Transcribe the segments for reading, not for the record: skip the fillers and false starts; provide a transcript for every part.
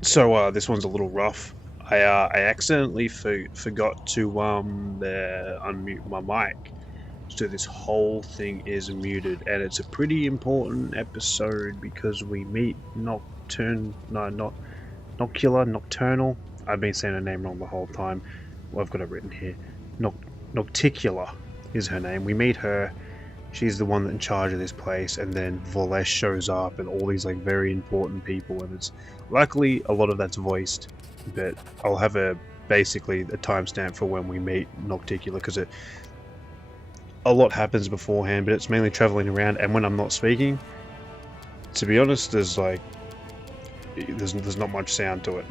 This one's a little rough. I accidentally forgot to unmute my mic, so this whole thing is muted, and it's a pretty important episode because we meet not Nocturnal. I've been saying her name wrong the whole time. Well, I've got it written here. Noc- Nocticula is her name. We meet her. She's the one that's in charge of this place, and then Vorlesh shows up, and all these like very important people, and it's luckily a lot of that's voiced, but I'll have basically a timestamp for when we meet Nocticula because a lot happens beforehand, but it's mainly traveling around, and when I'm not speaking, to be honest, there's not much sound to it.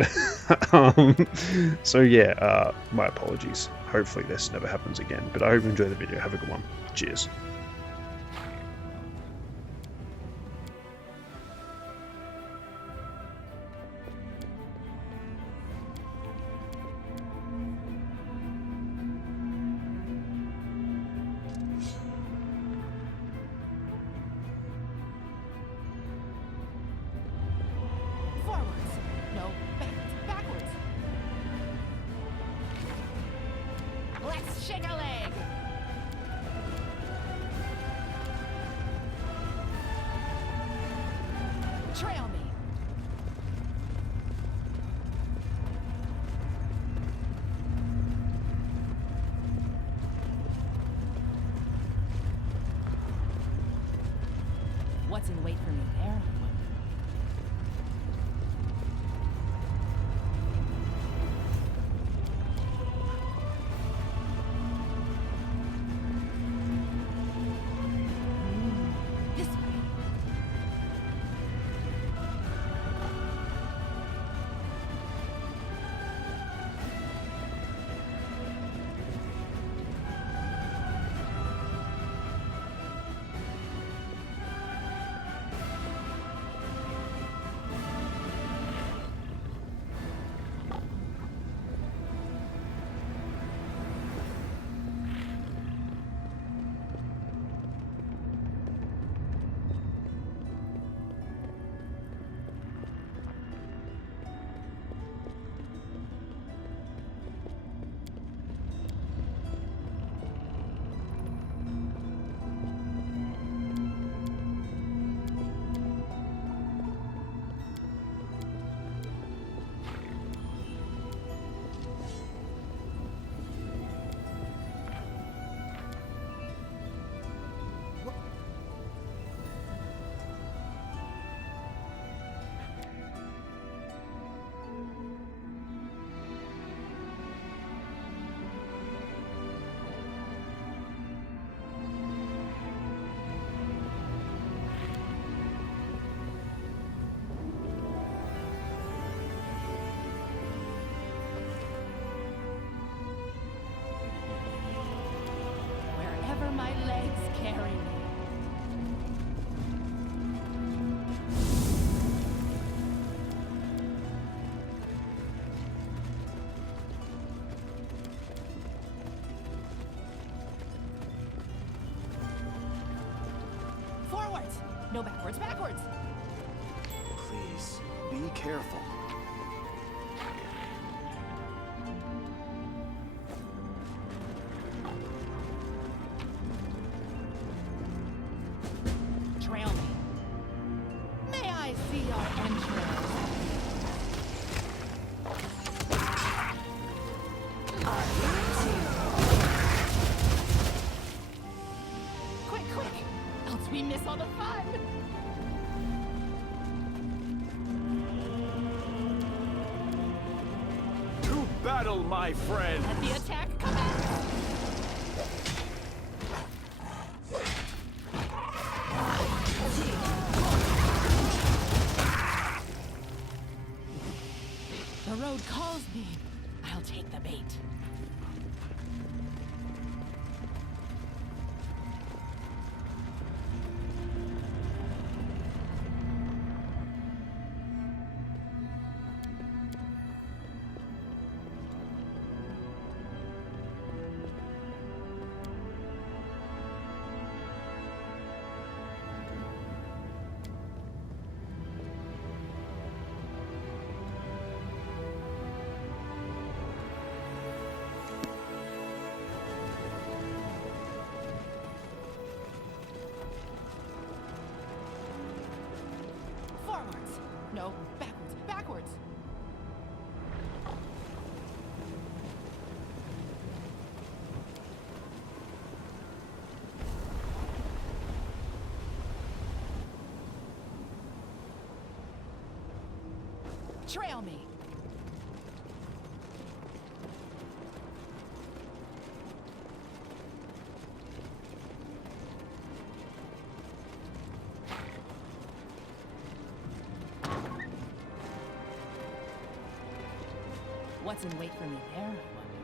So yeah, my apologies. Hopefully this never happens again. But I hope you enjoy the video. Have a good one. Cheers. Forwards. No, backwards. Let's shake a leg. Trail me. What's in wait for me there, I wonder? This way. Wherever my legs carry me. Forwards! No, backwards! Please, be careful. Trail me. May I see your entrails? Quick! Else we miss all the fun! To battle, my friend! Let the attack commence! The road calls me. I'll take the bait. Trail me. What's in wait for me there, I wonder?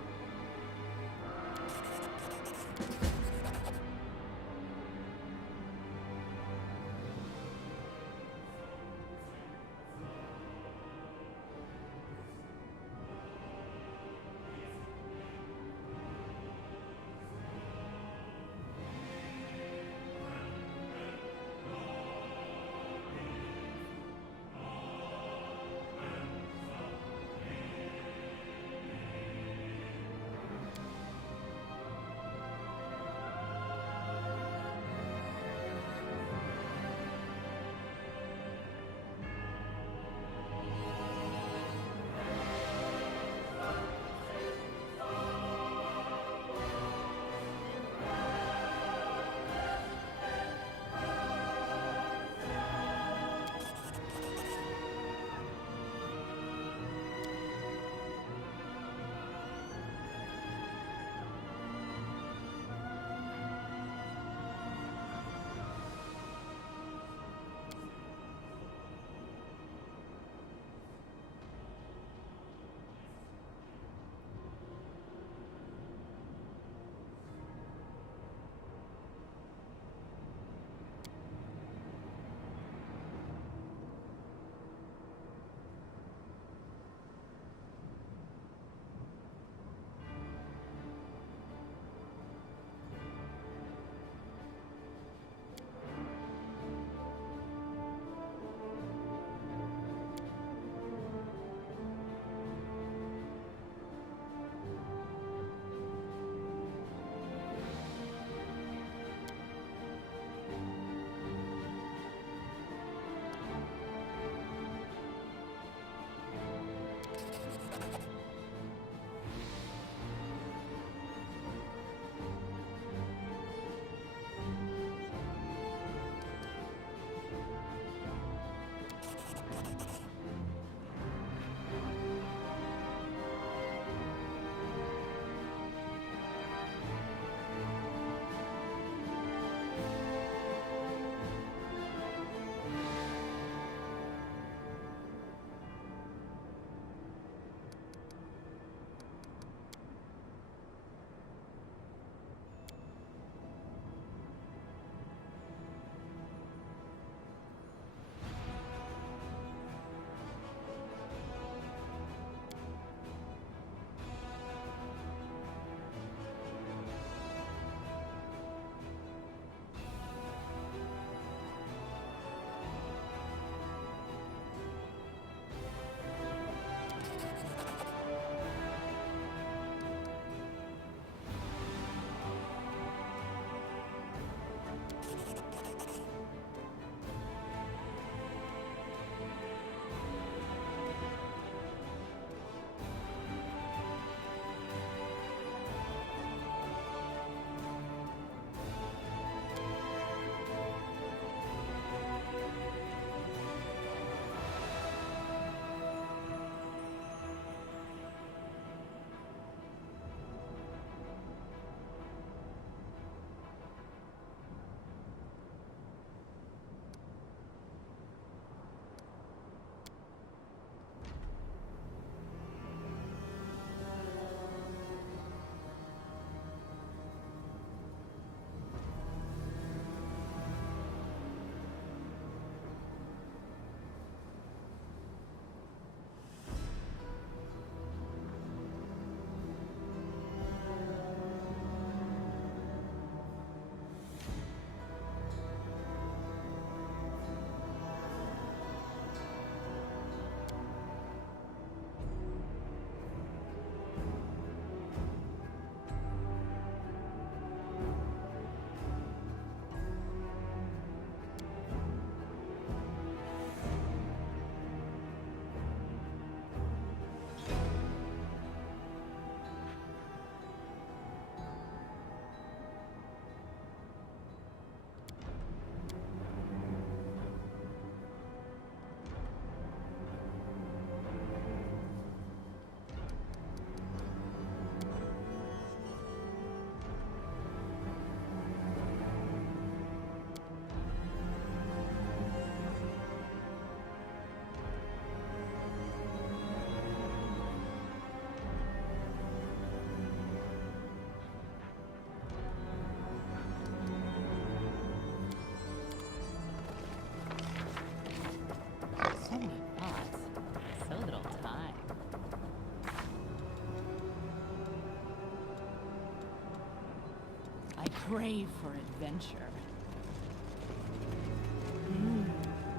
crave for adventure.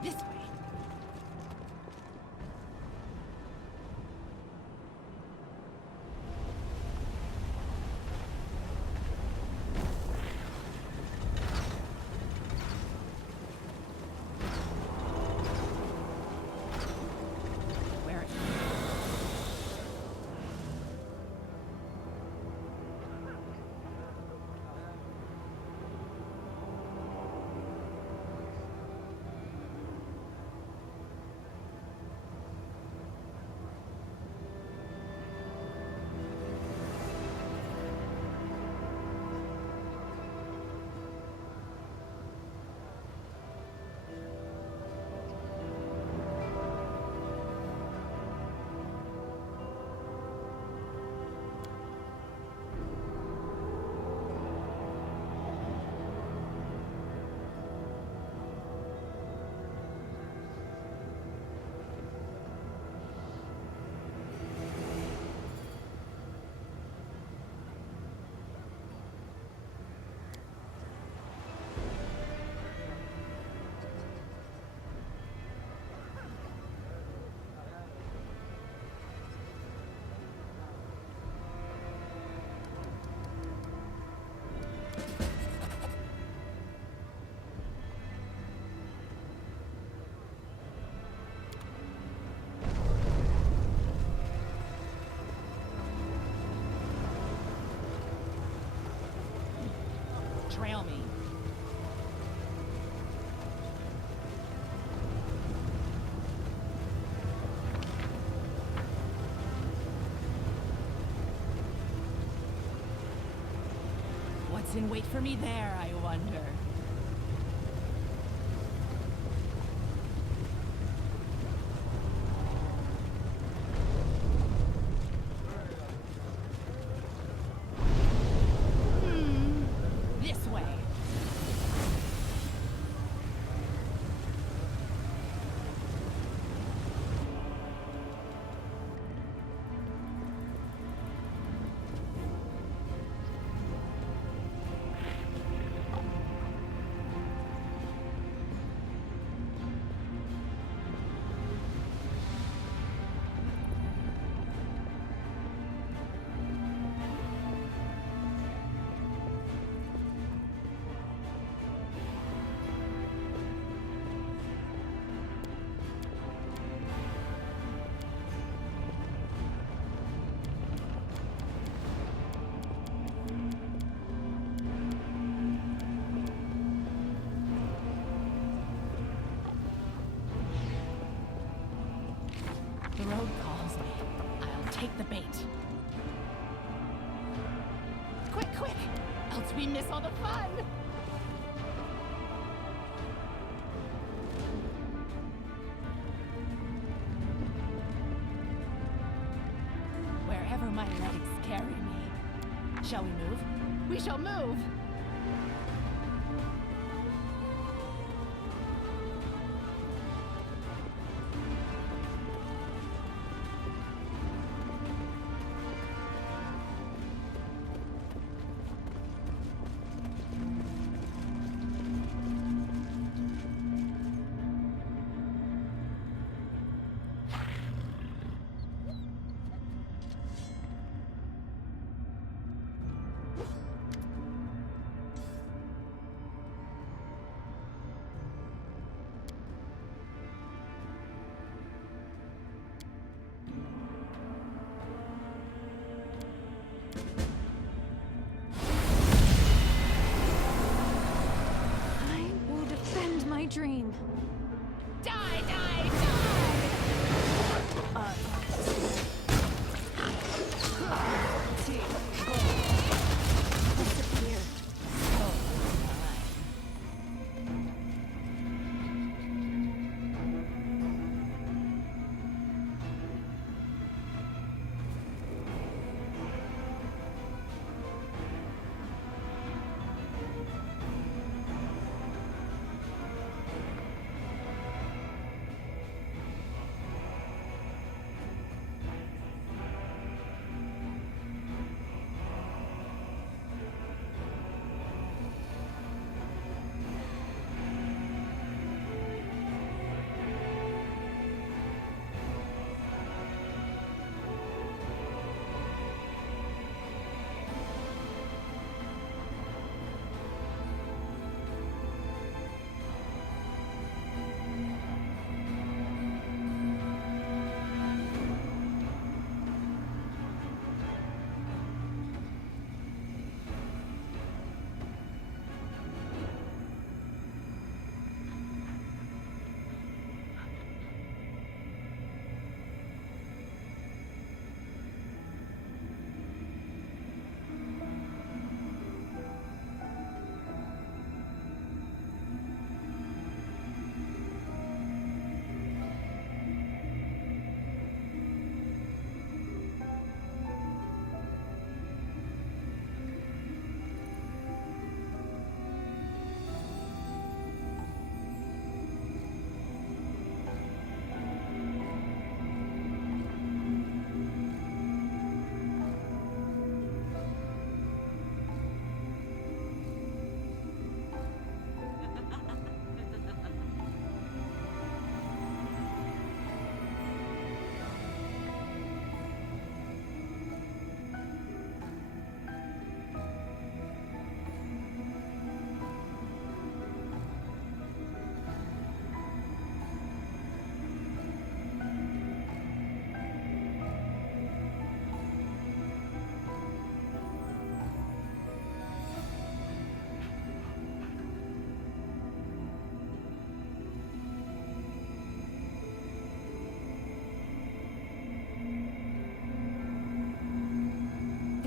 This way. Trail me. What's in wait for me there, I wonder? This way. The road calls me. I'll take the bait. Quick, quick! Else we miss all the fun! Wherever my legs carry me. Shall we move? We shall move!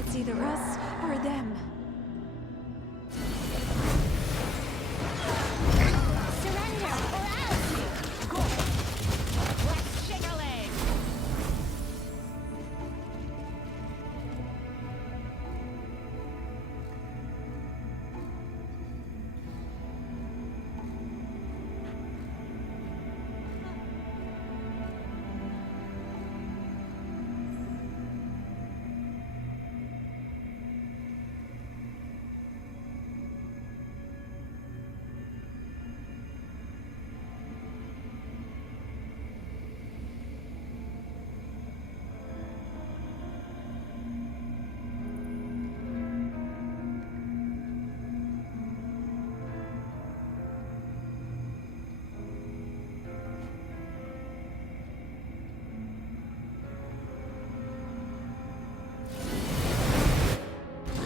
It's either us or them. Surrender or else! Go! Let's shake a leg!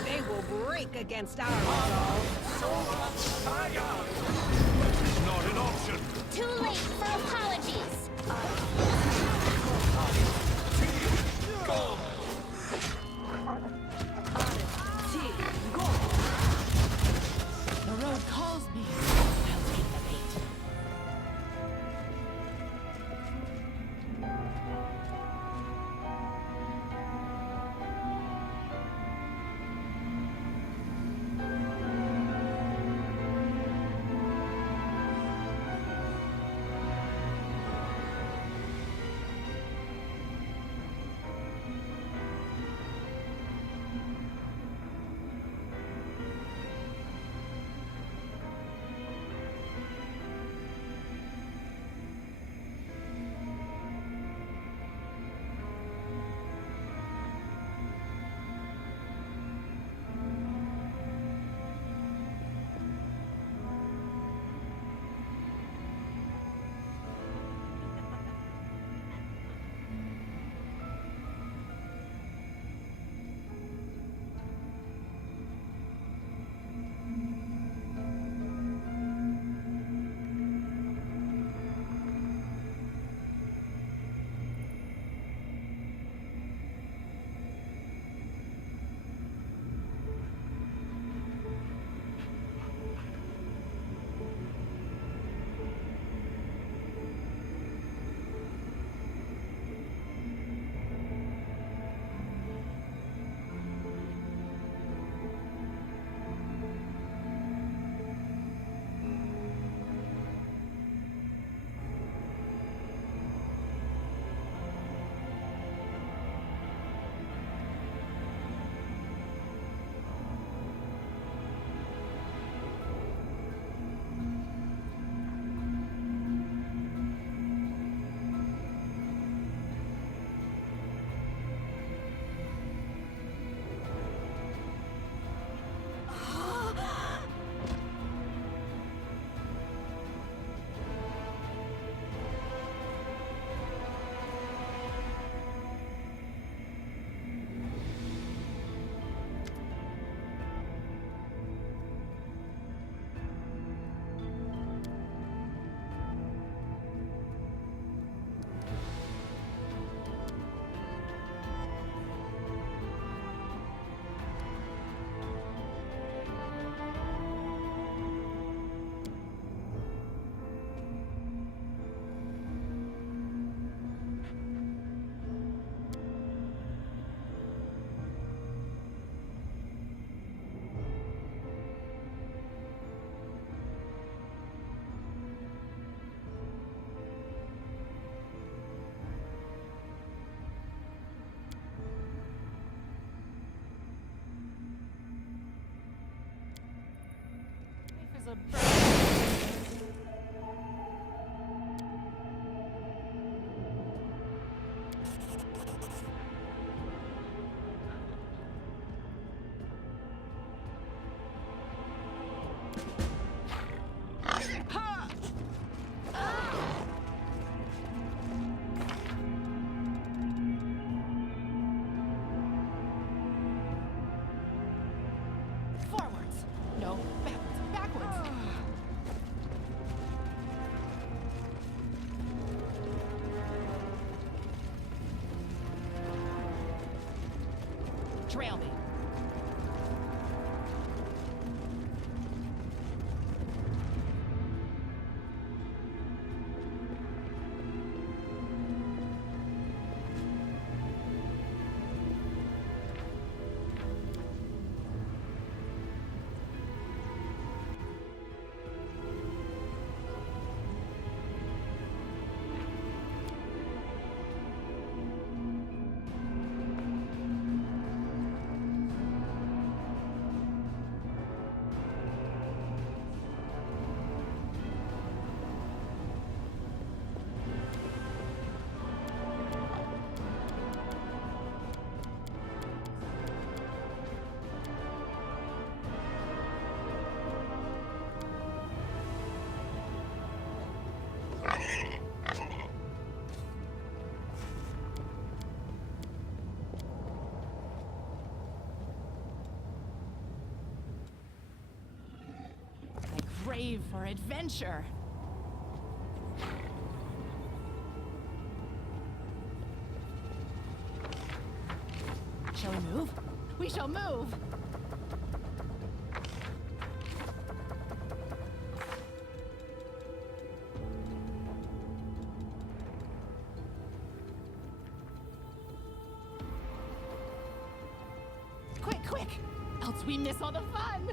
They will break against our resolve. Not an option. Too late for apologies! The road calls me. I'll take the bait. Life is a bird. Forwards. No, backwards. Backwards. Trail me. brave for adventure. Shall we move? We shall move! Quick, quick! Else we miss all the fun!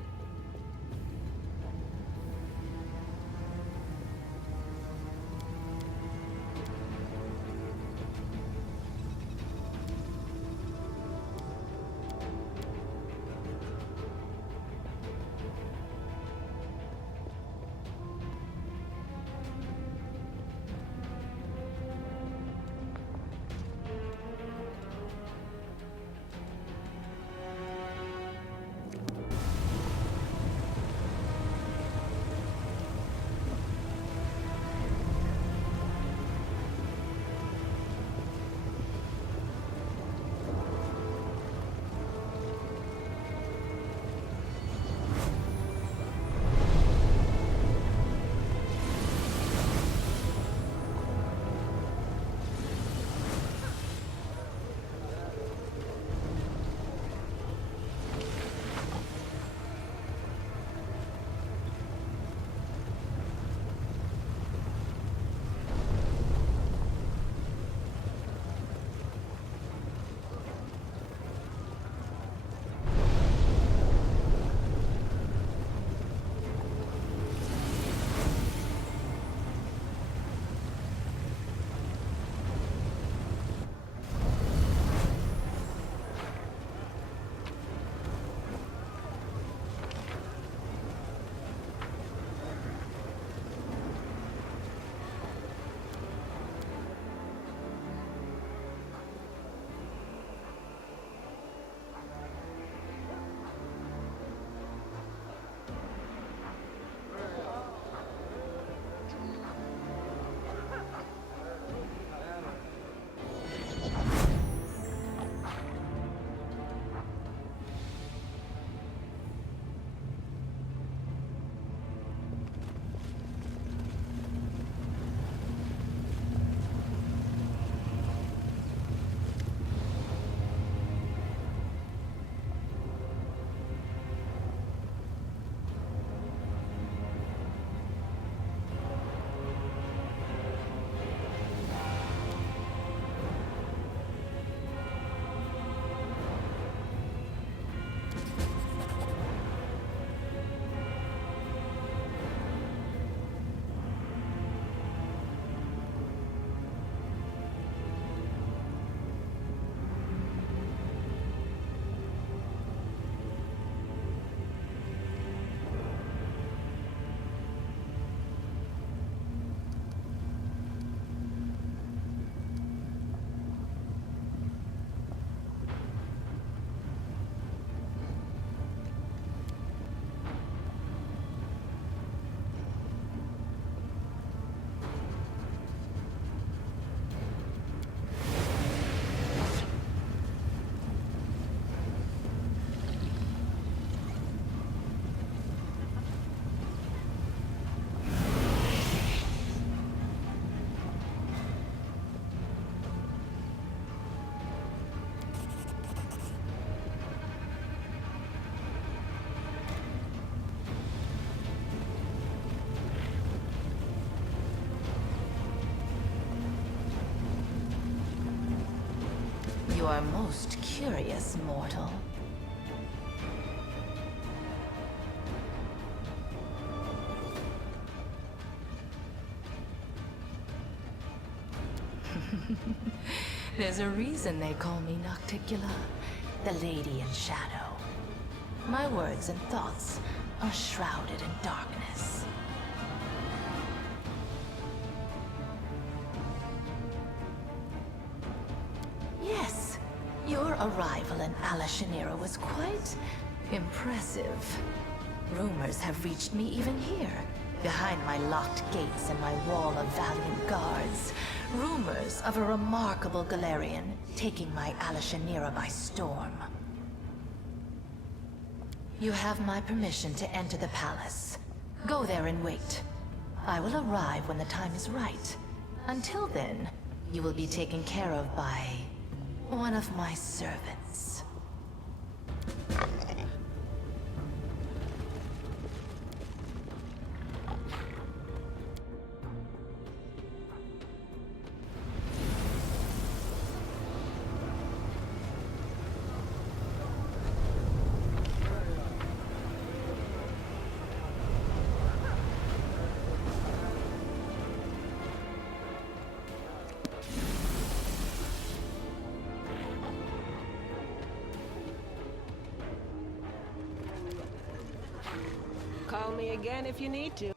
You are most curious, mortal. There's a reason they call me Nocticula, the Lady in Shadow. My words and thoughts are shrouded in darkness. Yes, your arrival in Alashanira was quite impressive. Rumors have reached me even here, behind my locked gates and my wall of valiant guards. Rumors of a remarkable Galarian taking my Alashanira by storm. You have my permission to enter the palace. Go there and wait. I will arrive when the time is right. Until then, you will be taken care of by one of my servants. Call me again if you need to.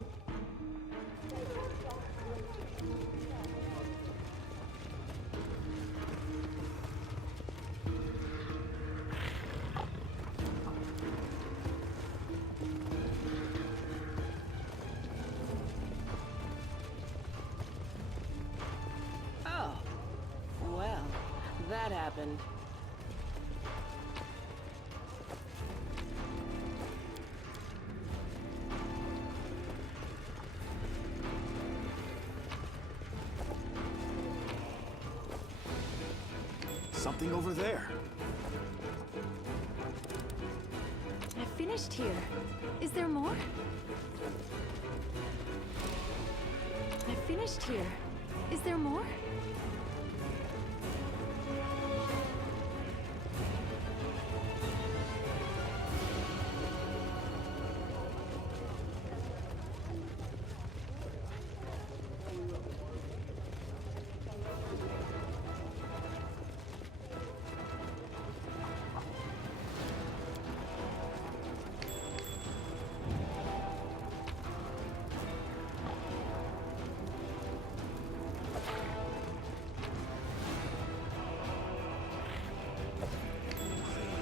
Oh, well, that happened. Something over there. I finished here. Is there more? I finished here. Is there more?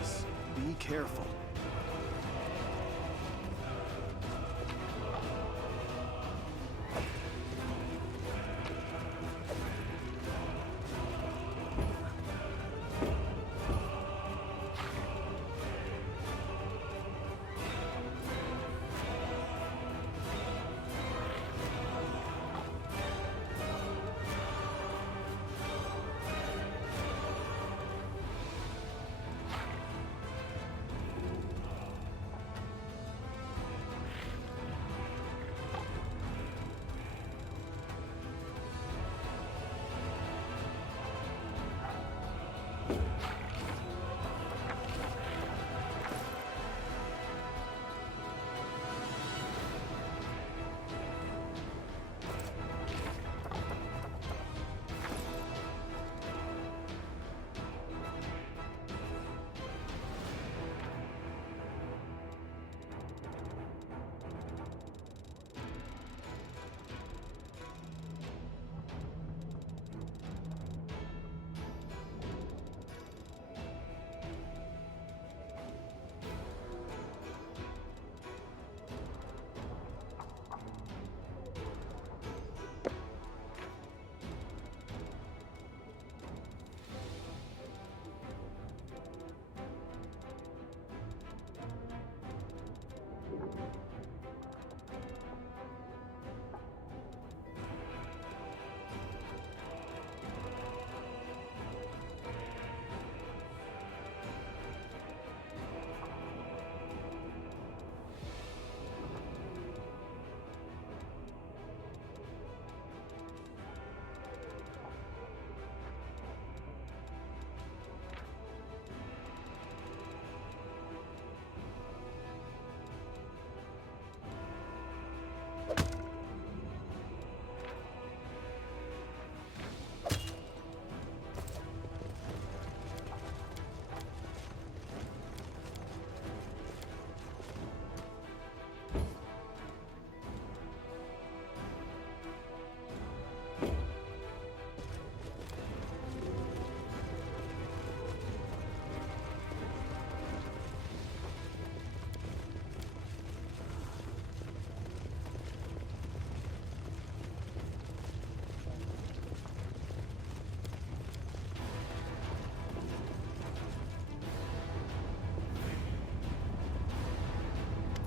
Please, be careful.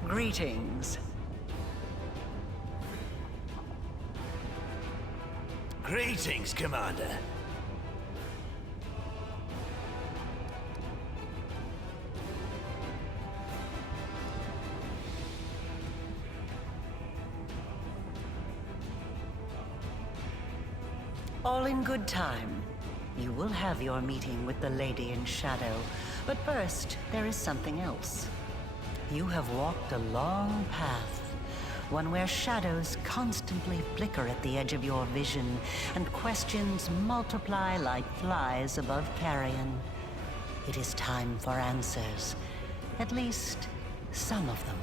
Greetings. Greetings, Commander. All in good time. You will have your meeting with the Lady in Shadow. But first, there is something else. You have walked a long path. One where shadows constantly flicker at the edge of your vision, and questions multiply like flies above carrion. It is time for answers. At least, some of them.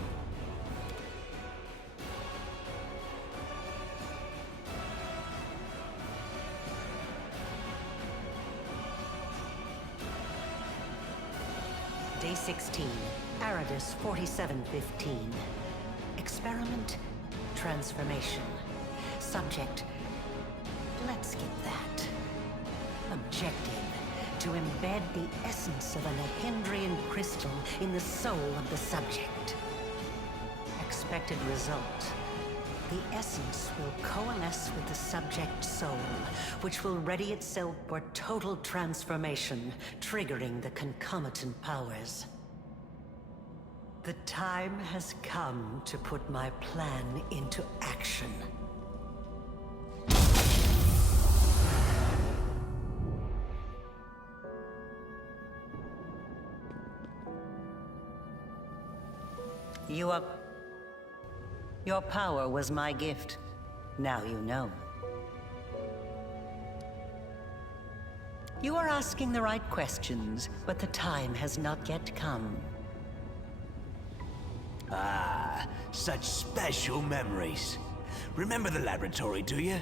Day 16, Aridus 4715. Experiment, transformation. Subject, let's skip that. Objective, to embed the essence of a Nahindrian crystal in the soul of the subject. Expected result, the essence will coalesce with the subject's soul, which will ready itself for total transformation, triggering the concomitant powers. The time has come to put my plan into action. Your power was my gift. Now you know. You are asking the right questions, but the time has not yet come. Ah, such special memories. Remember the laboratory, do you?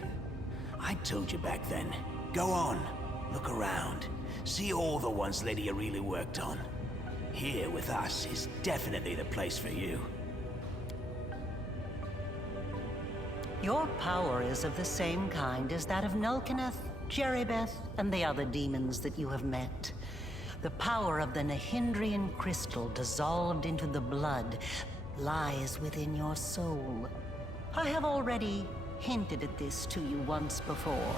I told you back then. Go on, look around. See all the ones Lady Aurelia worked on. Here with us is definitely the place for you. Your power is of the same kind as that of Nulkineth, Jeribeth, and the other demons that you have met. The power of the Nahindrian crystal dissolved into the blood lies within your soul. I have already hinted at this to you once before,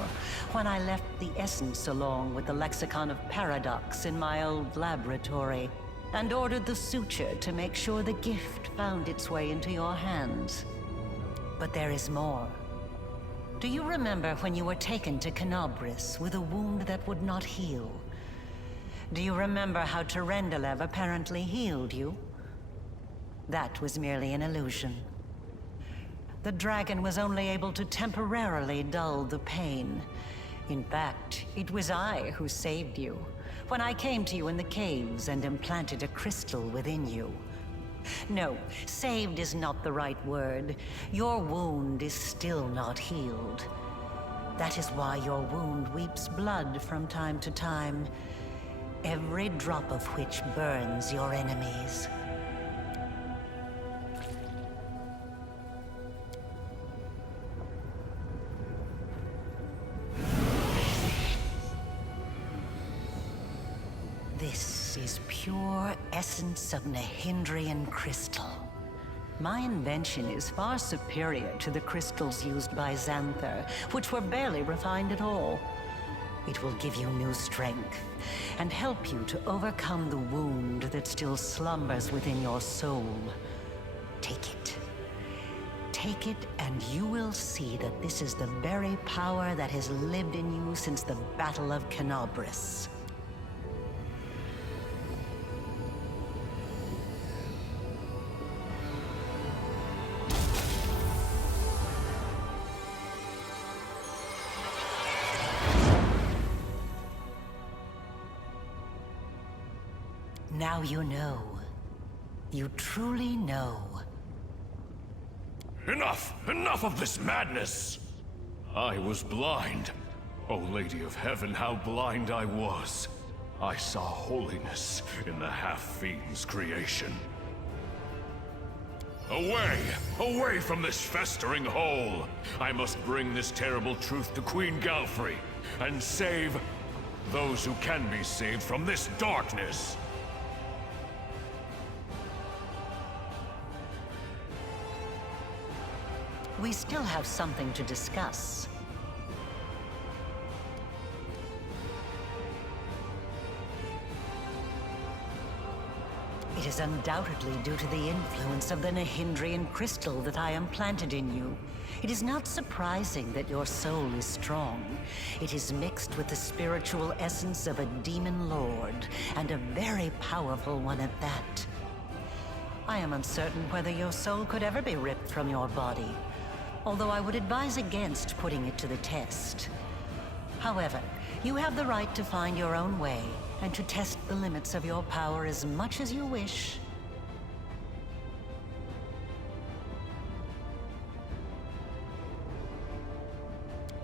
when I left the essence along with the Lexicon of Paradox in my old laboratory, and ordered the suture to make sure the gift found its way into your hands. But there is more. Do you remember when you were taken to Canobris with a wound that would not heal? Do you remember how Terendelev apparently healed you? That was merely an illusion. The dragon was only able to temporarily dull the pain. In fact, it was I who saved you, when I came to you in the caves and implanted a crystal within you. No, saved is not the right word. Your wound is still not healed. That is why your wound weeps blood from time to time, every drop of which burns your enemies. This is pure essence of Nahindrian crystal. My invention is far superior to the crystals used by Xanther, which were barely refined at all. It will give you new strength, and help you to overcome the wound that still slumbers within your soul. Take it. Take it, and you will see that this is the very power that has lived in you since the Battle of Canobris. Now you know. You truly know. Enough! Enough of this madness! I was blind. O Lady of Heaven, how blind I was. I saw holiness in the half-fiend's creation. Away! Away from this festering hole! I must bring this terrible truth to Queen Galfrey, and save those who can be saved from this darkness! We still have something to discuss. It is undoubtedly due to the influence of the Nahindrian crystal that I am planted in you. It is not surprising that your soul is strong. It is mixed with the spiritual essence of a demon lord, and a very powerful one at that. I am uncertain whether your soul could ever be ripped from your body, although I would advise against putting it to the test. However, you have the right to find your own way, and to test the limits of your power as much as you wish.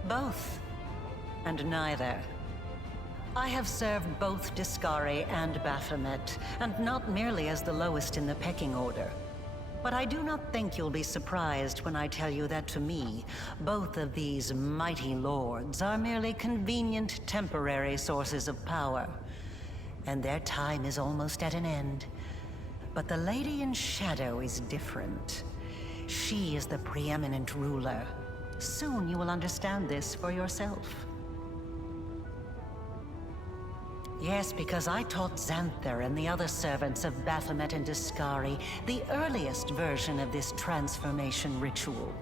Both, and neither. I have served both Discari and Baphomet, and not merely as the lowest in the pecking order. But I do not think you'll be surprised when I tell you that to me, both of these mighty lords are merely convenient temporary sources of power. And their time is almost at an end. But the Lady in Shadow is different. She is the preeminent ruler. Soon you will understand this for yourself. Yes, because I taught Xanther and the other servants of Baphomet and Discari the earliest version of this transformation ritual.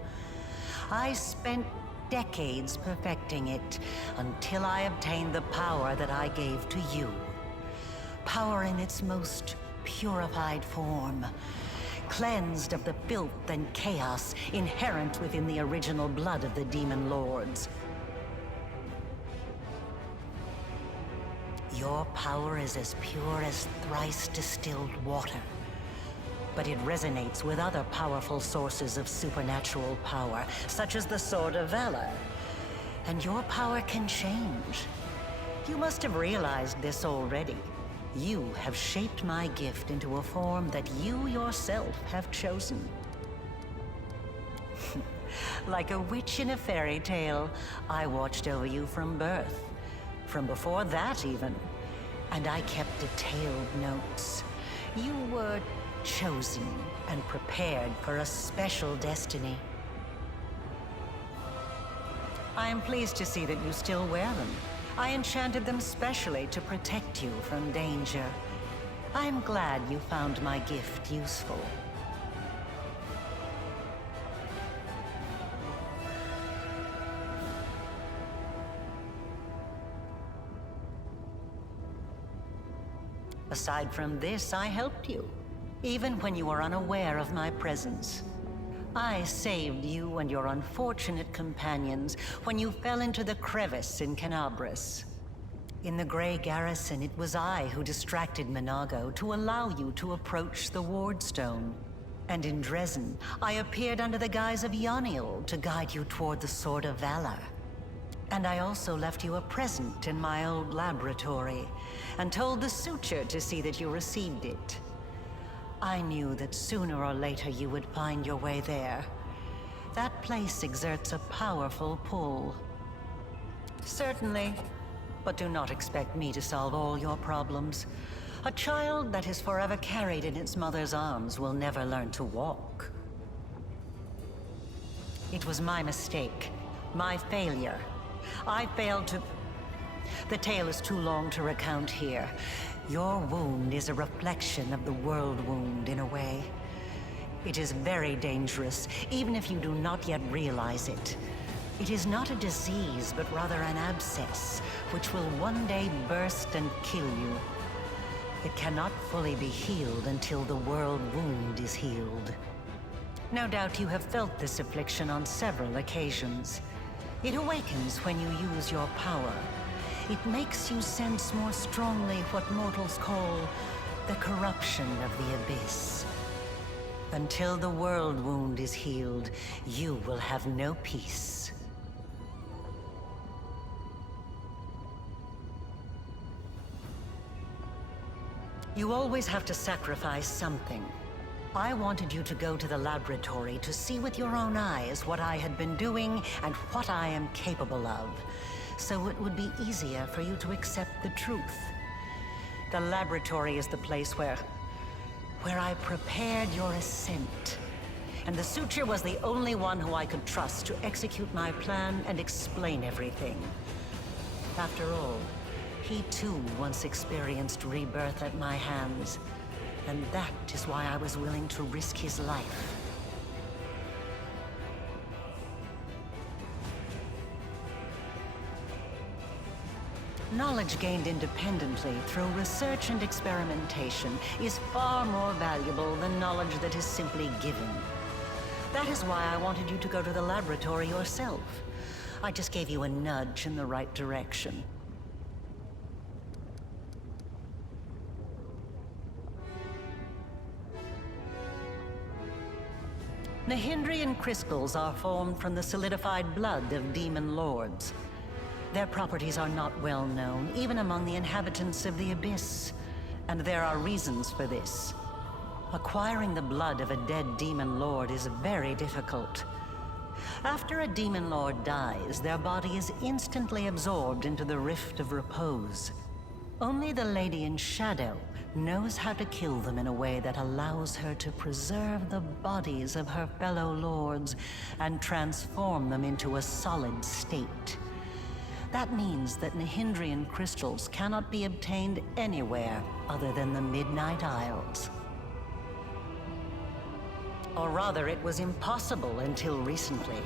I spent decades perfecting it until I obtained the power that I gave to you. Power in its most purified form, cleansed of the filth and chaos inherent within the original blood of the demon lords. Your power is as pure as thrice distilled water, but it resonates with other powerful sources of supernatural power, such as the Sword of Valor. And your power can change. You must have realized this already. You have shaped my gift into a form that you yourself have chosen. Like a witch in a fairy tale, I watched over you from birth. From before that, even. And I kept detailed notes. You were chosen and prepared for a special destiny. I am pleased to see that you still wear them. I enchanted them specially to protect you from danger. I am glad you found my gift useful. Aside from this, I helped you, even when you were unaware of my presence. I saved you and your unfortunate companions when you fell into the crevice in Canabris. In the Grey Garrison, it was I who distracted Minago to allow you to approach the Wardstone. And in Dresden, I appeared under the guise of Yaniel to guide you toward the Sword of Valor. And I also left you a present in my old laboratory, and told the Suture to see that you received it. I knew that sooner or later you would find your way there. That place exerts a powerful pull. Certainly, but do not expect me to solve all your problems. A child that is forever carried in its mother's arms will never learn to walk. It was my mistake, my failure. I failed to... The tale is too long to recount here. Your wound is a reflection of the world wound, in a way. It is very dangerous, even if you do not yet realize it. It is not a disease, but rather an abscess, which will one day burst and kill you. It cannot fully be healed until the world wound is healed. No doubt you have felt this affliction on several occasions. It awakens when you use your power. It makes you sense more strongly what mortals call the corruption of the abyss. Until the world wound is healed, you will have no peace. You always have to sacrifice something. I wanted you to go to the laboratory to see with your own eyes what I had been doing and what I am capable of, so it would be easier for you to accept the truth. The laboratory is the place where I prepared your ascent. And the Suture was the only one who I could trust to execute my plan and explain everything. After all, he too once experienced rebirth at my hands. And that is why I was willing to risk his life. Knowledge gained independently through research and experimentation is far more valuable than knowledge that is simply given. That is why I wanted you to go to the laboratory yourself. I just gave you a nudge in the right direction. Nahindrian crystals are formed from the solidified blood of demon lords. Their properties are not well known, even among the inhabitants of the Abyss. And there are reasons for this. Acquiring the blood of a dead demon lord is very difficult. After a demon lord dies, their body is instantly absorbed into the Rift of Repose. Only the Lady in Shadow knows how to kill them in a way that allows her to preserve the bodies of her fellow lords and transform them into a solid state. That means that Nahindrian crystals cannot be obtained anywhere other than the Midnight Isles. Or rather, it was impossible until recently,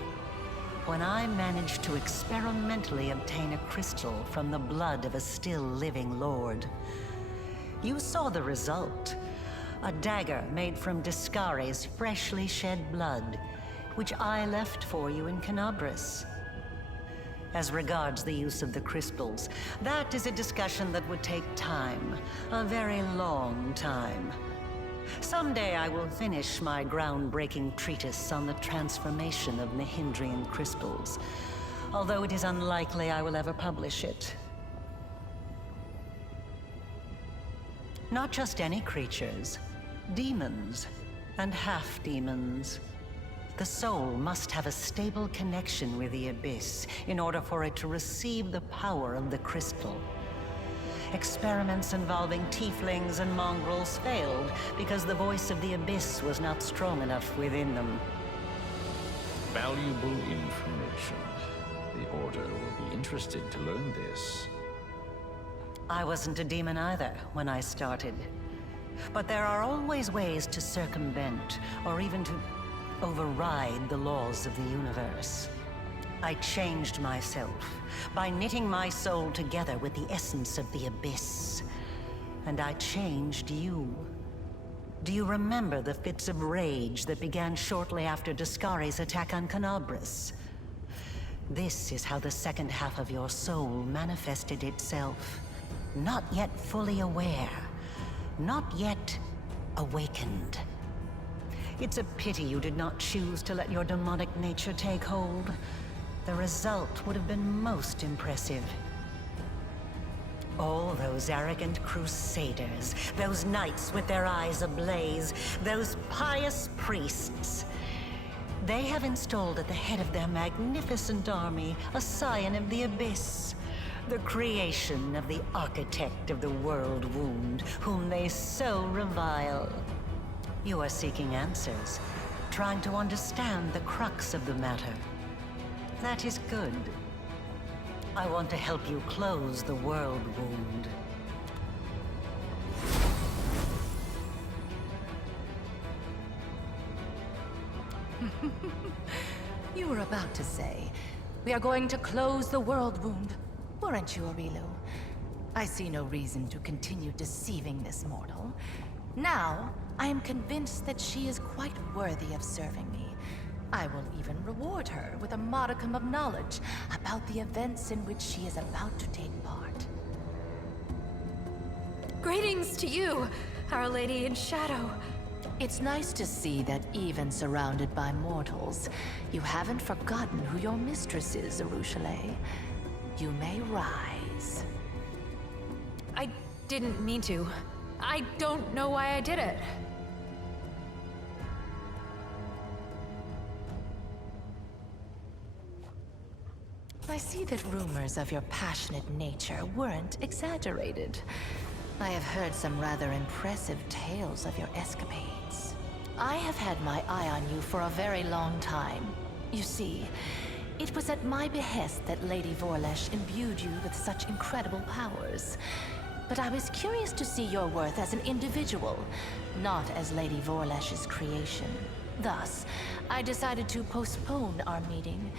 when I managed to experimentally obtain a crystal from the blood of a still living lord. You saw the result. A dagger made from Discari's freshly shed blood, which I left for you in Canabris. As regards the use of the crystals, that is a discussion that would take time, a very long time. Someday I will finish my groundbreaking treatise on the transformation of Nahindrian crystals, although it is unlikely I will ever publish it. Not just any creatures, demons and half-demons. The soul must have a stable connection with the Abyss in order for it to receive the power of the crystal. Experiments involving tieflings and mongrels failed because the voice of the Abyss was not strong enough within them. Valuable information. The Order will be interested to learn this. I wasn't a demon either when I started. But there are always ways to circumvent, or even to override the laws of the universe. I changed myself by knitting my soul together with the essence of the Abyss. And I changed you. Do you remember the fits of rage that began shortly after Discari's attack on Canabris? This is how the second half of your soul manifested itself. Not yet fully aware. Not yet awakened. It's a pity you did not choose to let your demonic nature take hold. The result would have been most impressive. All those arrogant crusaders, those knights with their eyes ablaze, those pious priests. They have installed at the head of their magnificent army a scion of the Abyss, the creation of the architect of the world wound, whom they so revile. You are seeking answers, trying to understand the crux of the matter. That is good. I want to help you close the world wound. You were about to say, we are going to close the world wound, weren't you, Arilu? I see no reason to continue deceiving this mortal. Now, I am convinced that she is quite worthy of serving me. I will even reward her with a modicum of knowledge about the events in which she is about to take part. Greetings to you, Our Lady in Shadow. It's nice to see that even surrounded by mortals, you haven't forgotten who your mistress is, Arushale. You may rise. I didn't mean to. I don't know why I did it. I see that rumors of your passionate nature weren't exaggerated. I have heard some rather impressive tales of your escapades. I have had my eye on you for a very long time. You see, it was at my behest that Lady Vorlesh imbued you with such incredible powers. but I was curious to see your worth as an individual, not as Lady Vorlesh's creation. Thus, I decided to postpone our meeting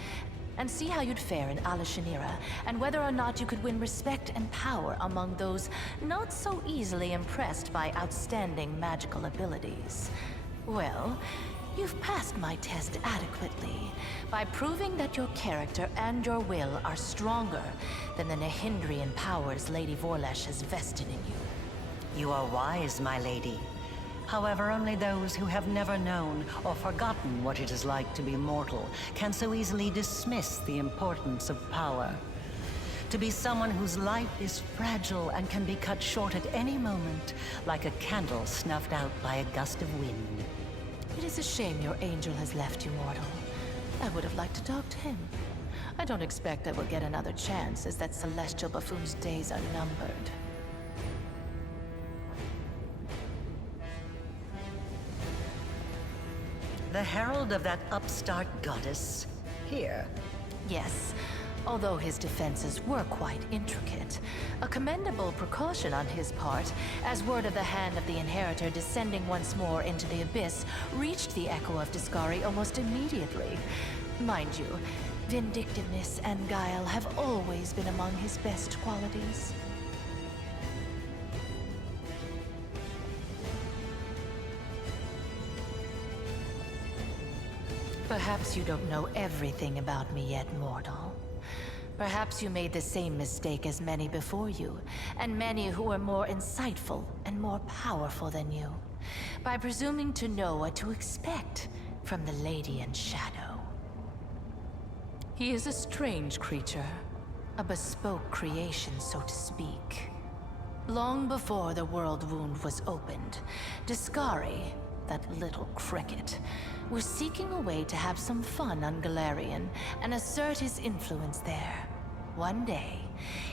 and see how you'd fare in Alashanira, and whether or not you could win respect and power among those not so easily impressed by outstanding magical abilities. Well, you've passed my test adequately by proving that your character and your will are stronger than the Nahindrian powers Lady Vorlesh has vested in you. You are wise, my lady. However, only those who have never known or forgotten what it is like to be mortal can so easily dismiss the importance of power. To be someone whose life is fragile and can be cut short at any moment, like a candle snuffed out by a gust of wind. It is a shame your angel has left you, mortal. I would have liked to talk to him. I don't expect I will get another chance, as that celestial buffoon's days are numbered. The herald of that upstart goddess? Here. Yes, although his defenses were quite intricate. A commendable precaution on his part, as word of the hand of the Inheritor descending once more into the abyss reached the Echo of Discari almost immediately. Mind you, vindictiveness and guile have always been among his best qualities. Perhaps you don't know everything about me yet, mortal. Perhaps you made the same mistake as many before you, and many who were more insightful and more powerful than you, by presuming to know what to expect from the Lady in Shadow. He is a strange creature, a bespoke creation, so to speak. Long before the world wound was opened, Discari, that little cricket, was seeking a way to have some fun on Galarian and assert his influence there. One day,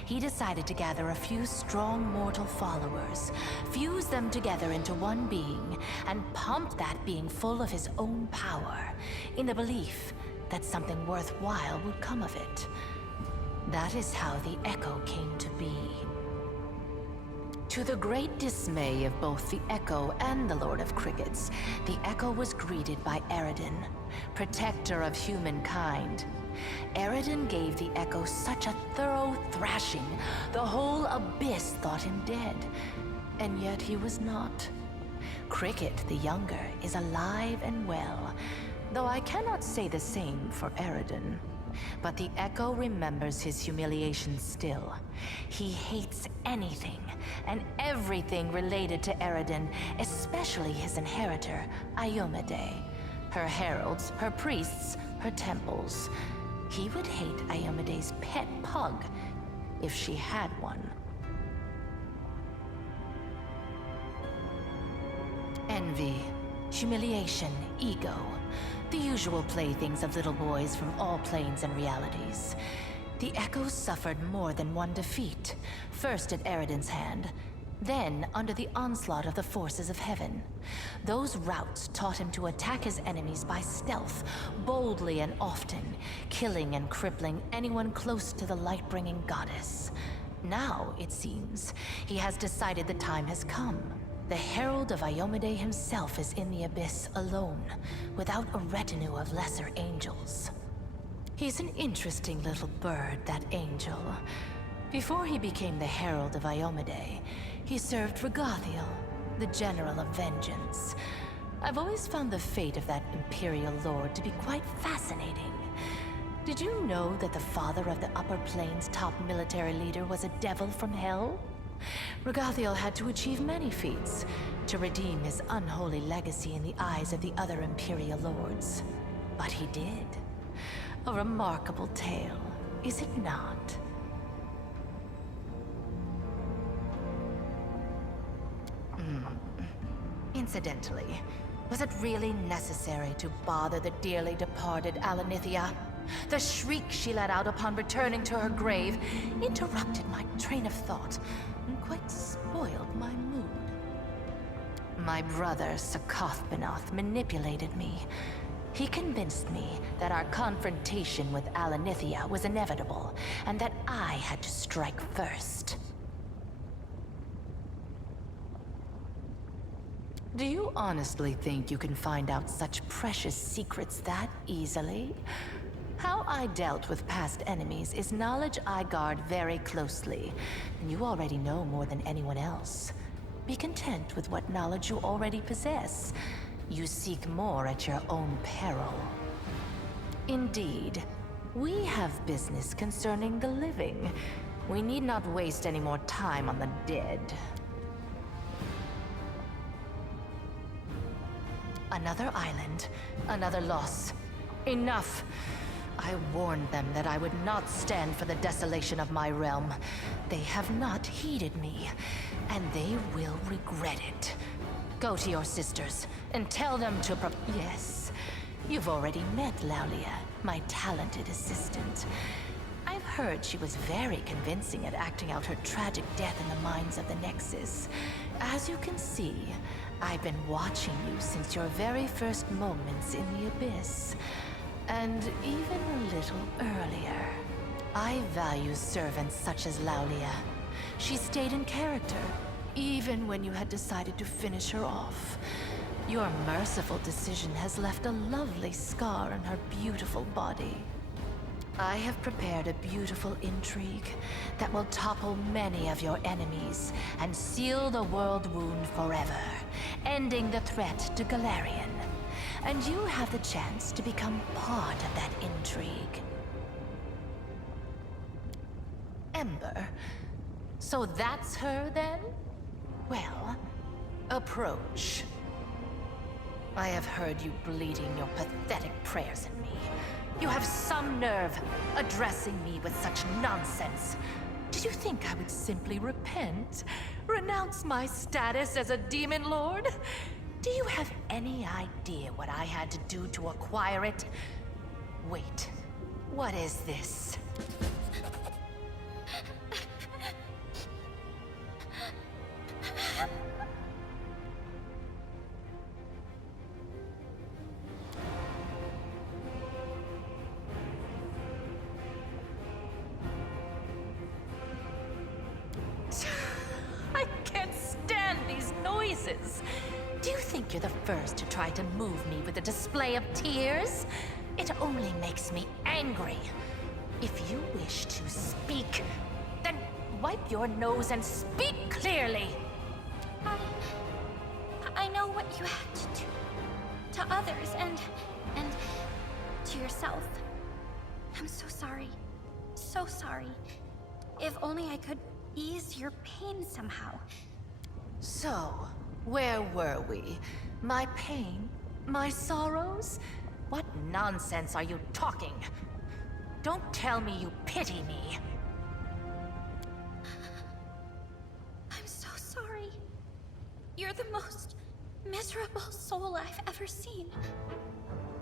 he decided to gather a few strong mortal followers, fuse them together into one being, and pump that being full of his own power, in the belief that something worthwhile would come of it. That is how the Echo came to be. To the great dismay of both the Echo and the Lord of Crickets, the Echo was greeted by Eridan, protector of humankind. Eridan gave the Echo such a thorough thrashing, the whole abyss thought him dead. And yet he was not. Cricket, the younger, is alive and well, though I cannot say the same for Eridan. But the Echo remembers his humiliation still. He hates anything and everything related to Eridan, especially his inheritor, Iomade. Her heralds, her priests, her temples. He would hate Iomade's pet pug, if she had one. Envy, humiliation, ego. The usual playthings of little boys from all planes and realities. The Echo suffered more than one defeat, first at Eridan's hand, then under the onslaught of the forces of heaven. Those routes taught him to attack his enemies by stealth, boldly and often, killing and crippling anyone close to the light-bringing goddess. Now, it seems, he has decided the time has come. The Herald of Iomade himself is in the abyss alone, without a retinue of lesser angels. He's an interesting little bird, that angel. Before he became the Herald of Iomade, he served Regathiel, the General of Vengeance. I've always found the fate of that Imperial Lord to be quite fascinating. Did you know that the father of the Upper Plains' top military leader was a devil from hell? Regathiel had to achieve many feats to redeem his unholy legacy in the eyes of the other Imperial Lords. But he did. A remarkable tale, is it not? Incidentally, was it really necessary to bother the dearly departed Alanithia? The shriek she let out upon returning to her grave interrupted my train of thought and quite spoiled my mood. My brother, Sakothbenoth, manipulated me. He convinced me that our confrontation with Alanithia was inevitable, and that I had to strike first. Do you honestly think you can find out such precious secrets that easily? How I dealt with past enemies is knowledge I guard very closely, and you already know more than anyone else. Be content with what knowledge you already possess. You seek more at your own peril. Indeed, we have business concerning the living. We need not waste any more time on the dead. Another island, another loss. Enough! I warned them that I would not stand for the desolation of my realm. They have not heeded me, and they will regret it. Go to your sisters, and tell them to Yes, you've already met Laulia, my talented assistant. I've heard she was very convincing at acting out her tragic death in the mines of the Nexus. As you can see, I've been watching you since your very first moments in the Abyss. And even a little earlier. I value servants such as Laulia. She stayed in character, even when you had decided to finish her off. Your merciful decision has left a lovely scar on her beautiful body. I have prepared a beautiful intrigue that will topple many of your enemies and seal the world wound forever, ending the threat to Galarian. And you have the chance to become part of that intrigue. Ember. So that's her, then? Well, approach. I have heard you bleeding your pathetic prayers at me. You have some nerve addressing me with such nonsense. Did you think I would simply repent? Renounce my status as a demon lord? Do you have any idea what I had to do to acquire it? Wait, what is this? I can't stand these noises. Do you think you're the first to try to move me with a display of tears? It only makes me angry. If you wish to speak, then wipe your nose and speak clearly. I know what you had to do to others and to yourself. I'm so sorry. So sorry. If only I could ease your pain somehow. So, where were we? My pain? My sorrows? What nonsense are you talking? Don't tell me you pity me. I'm so sorry. You're the most miserable soul I've ever seen.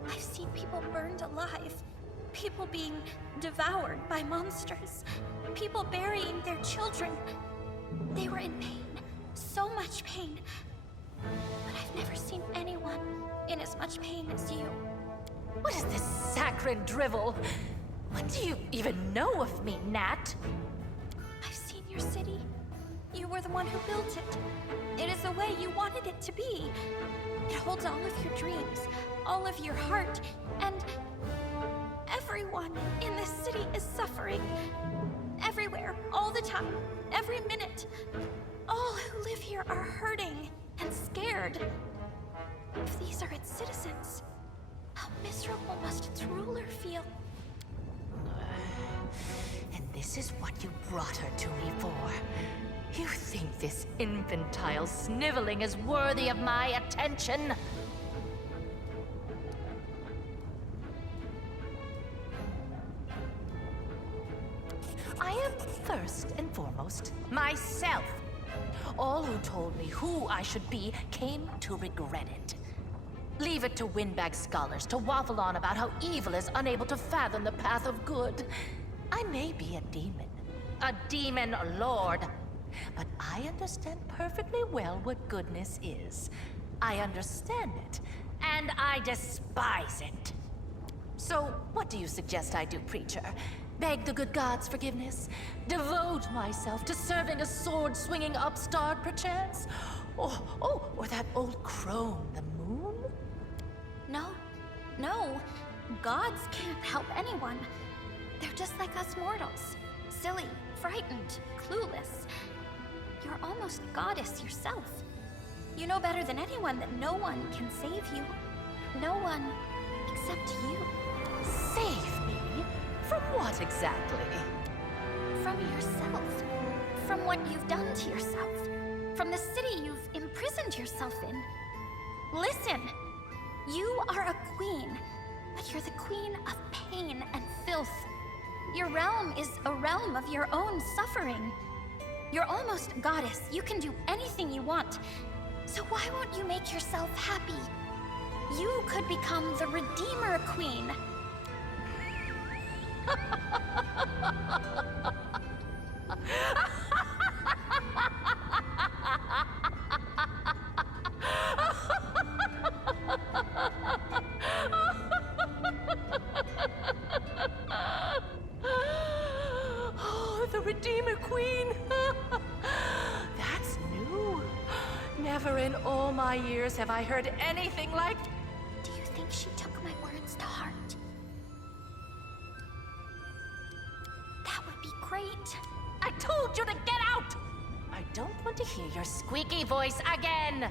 I've seen people burned alive. People being devoured by monsters. People burying their children. They were in pain. So much pain. But I've never seen anyone in as much pain as you. What is this saccharine drivel? What do you even know of me, Nat? I've seen your city. You were the one who built it. It is the way you wanted it to be. It holds all of your dreams, all of your heart, and everyone in this city is suffering. Everywhere, all the time, every minute. All who live here are hurting and scared. If these are its citizens, how miserable must its ruler feel? And this is what you brought her to me for. You think this infantile sniveling is worthy of my attention? I am first and foremost myself. All who told me who I should be came to regret it. Leave it to windbag scholars to waffle on about how evil is unable to fathom the path of good. I may be a demon lord, but I understand perfectly well what goodness is. I understand it, and I despise it. So, what do you suggest I do, preacher? Beg the good gods' forgiveness? Devote myself to serving a sword-swinging upstart, perchance? Or that old crone, the moon? No, no. Gods can't help anyone. They're just like us mortals. Silly, frightened, clueless. You're almost goddess yourself. You know better than anyone that no one can save you. No one except you. Save me? From what exactly? From yourself. From what you've done to yourself. From the city you've imprisoned yourself in. Listen! You are a queen, but you're the queen of pain and filth. Your realm is a realm of your own suffering. You're almost goddess. You can do anything you want. So why won't you make yourself happy? You could become the Redeemer Queen. Oh, the Redeemer Queen! That's new. Never in all my years have I heard anything like... Do you think she took my words to heart? That would be great. I told you to get out! I don't want to hear your squeaky voice again!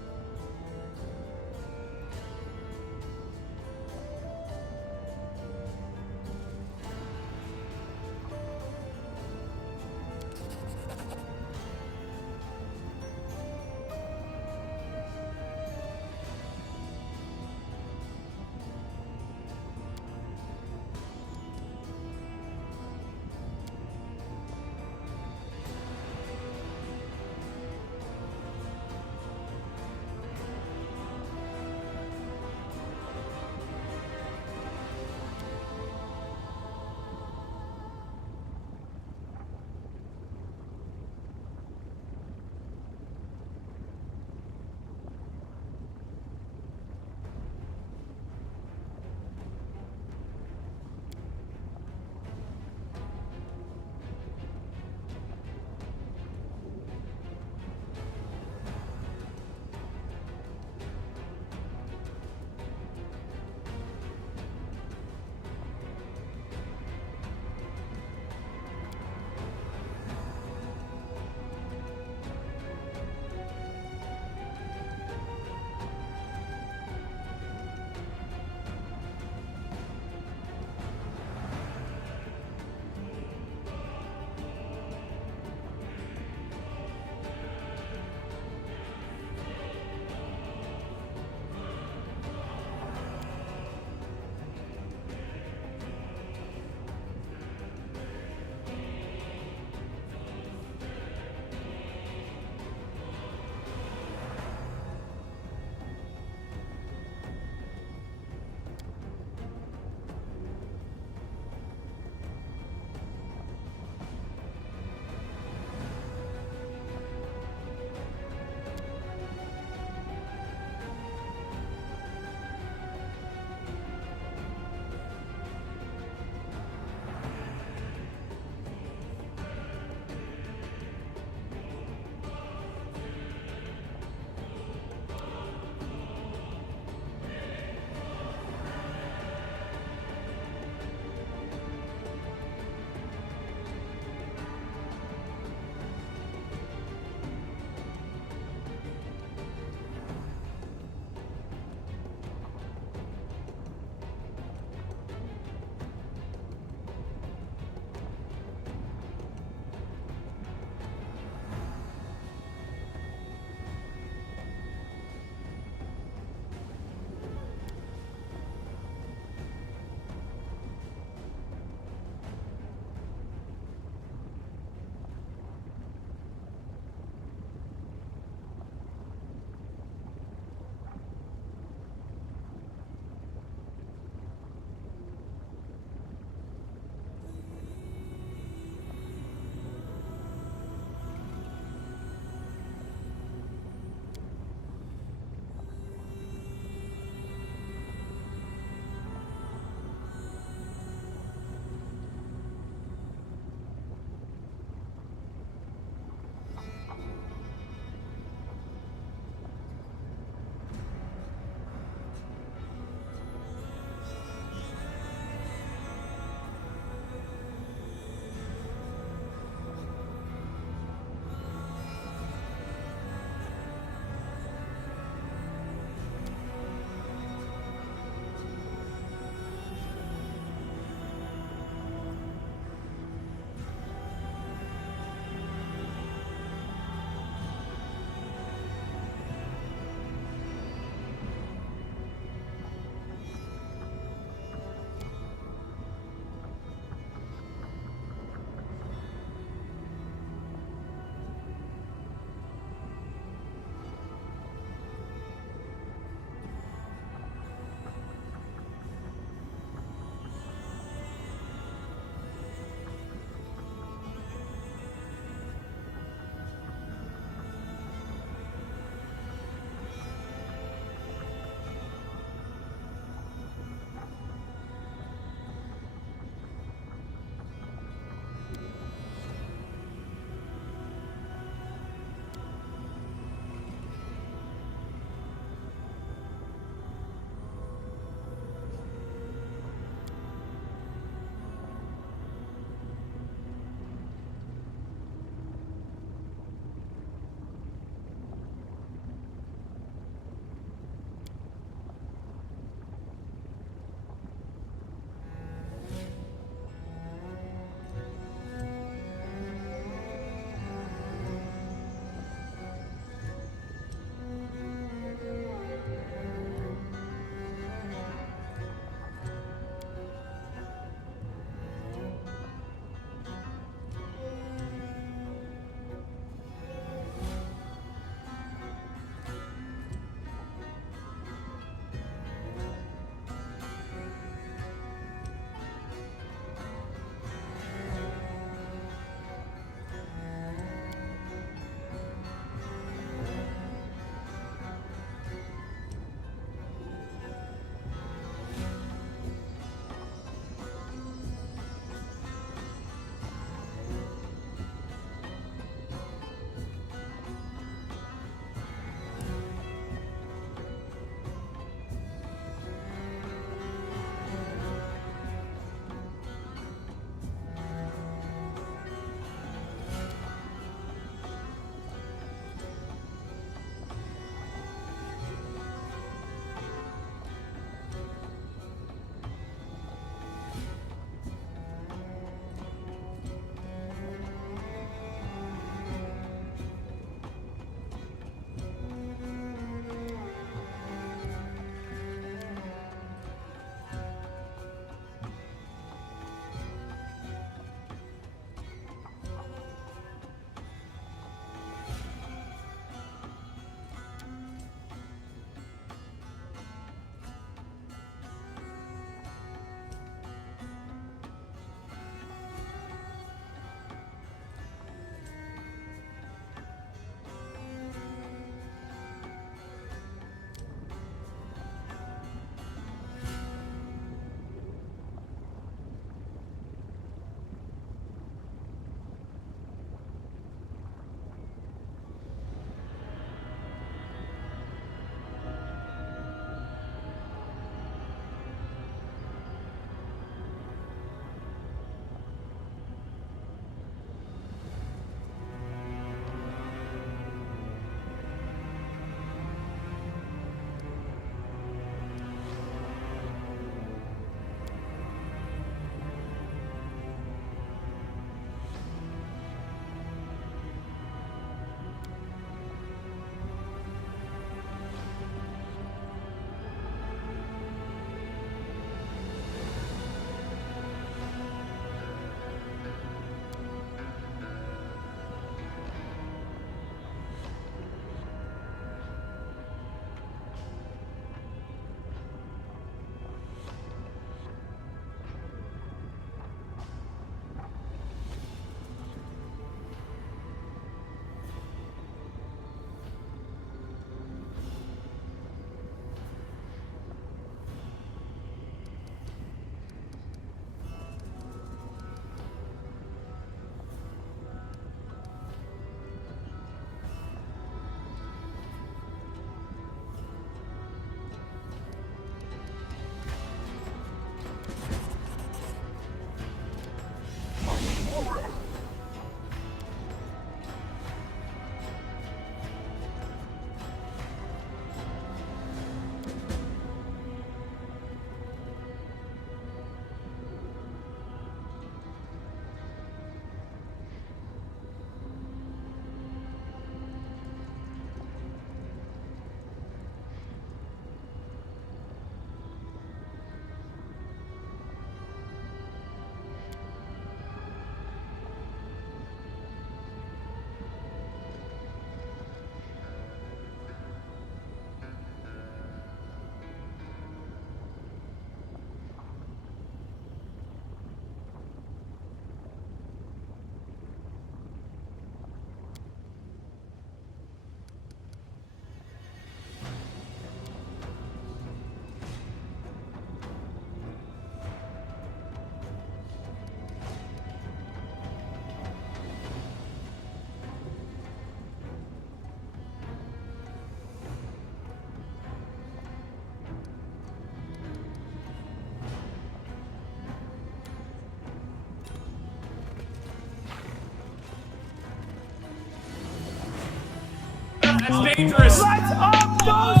That's dangerous! Let's up those